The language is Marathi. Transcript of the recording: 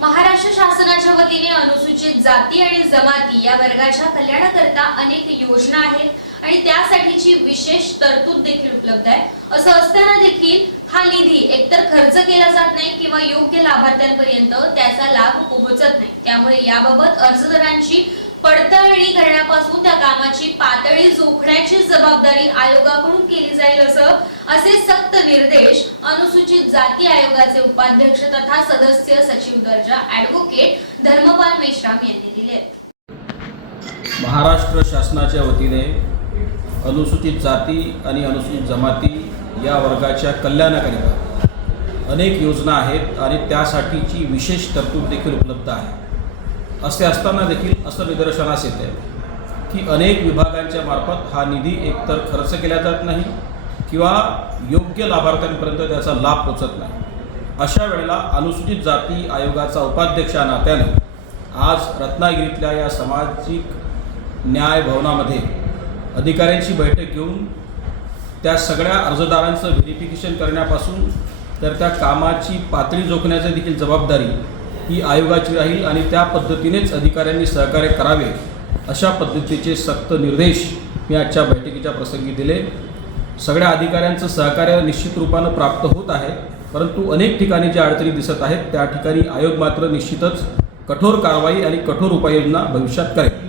महाराष्ट्र शासनाच्या वतीने अनुसूचित जाती आणि जमाती या वर्गाच्या कल्याणाकरता अनेक योजना आहेत आणि त्यासाठीची विशेष तरतूद देखील उपलब्ध आहे. असं असताना देखील हा निधी एकतर खर्च केला जात नाही किंवा योग्य लाभार्थ्यांपर्यंत त्याचा लाभ पोहोचत नाही. त्यामुळे याबाबत अर्जदारांची पडताळणी करण्यापासून त्या कामाची पातळी जोखण्याची जबाबदारी आयोगाकडून असे सक्त निर्देश अनुसूचित जाती आयोगाचे उपाध्यक्ष तथा सदस्य सचिव दर्जा ऍडव्होकेट धर्मपाल मेश्राम यांनी दिले. महाराष्ट्र शासनाच्या वतीने अनुसूचित जाती आणि अनुसूचित जमाती या वर्गाच्या कल्याणाकरिता अनेक योजना आहेत आणि त्यासाठीची विशेष तरतूद देखील उपलब्ध आहे. असे असताना देखील असं निदर्शनास येते की अनेक विभागांच्या मार्फत हा निधी एकतर खर्च केला जात नाही किंवा योग्य लाभार्थ्यांपर्यंत त्याचा लाभ पोचत नाही. अशा वेळेला अनुसूचित जाती आयोगाचा उपाध्यक्ष या नात्यानं आज रत्नागिरीतल्या या सामाजिक न्याय भवनामध्ये अधिकाऱ्यांची बैठक घेऊन त्या सगळ्या अर्जदारांचं व्हेरिफिकेशन करण्यापासून तर त्या कामाची पातळी जोखण्याची देखील जबाबदारी ही आयोगाची राहील आणि त्या पद्धतीनेच अधिकाऱ्यांनी सहकार्य करावे अशा पद्धतीचे सक्त निर्देश मी आजच्या बैठकीच्या प्रसंगी दिले. सगळ्या अधिकाऱ्यांचं सहकार्य निश्चित रूपानं प्राप्त होत आहे परंतु अनेक ठिकाणी ज्या अडचणी दिसत आहेत त्या ठिकाणी आयोग मात्र निश्चितच कठोर कारवाई आणि कठोर उपाययोजना भविष्यात करेल.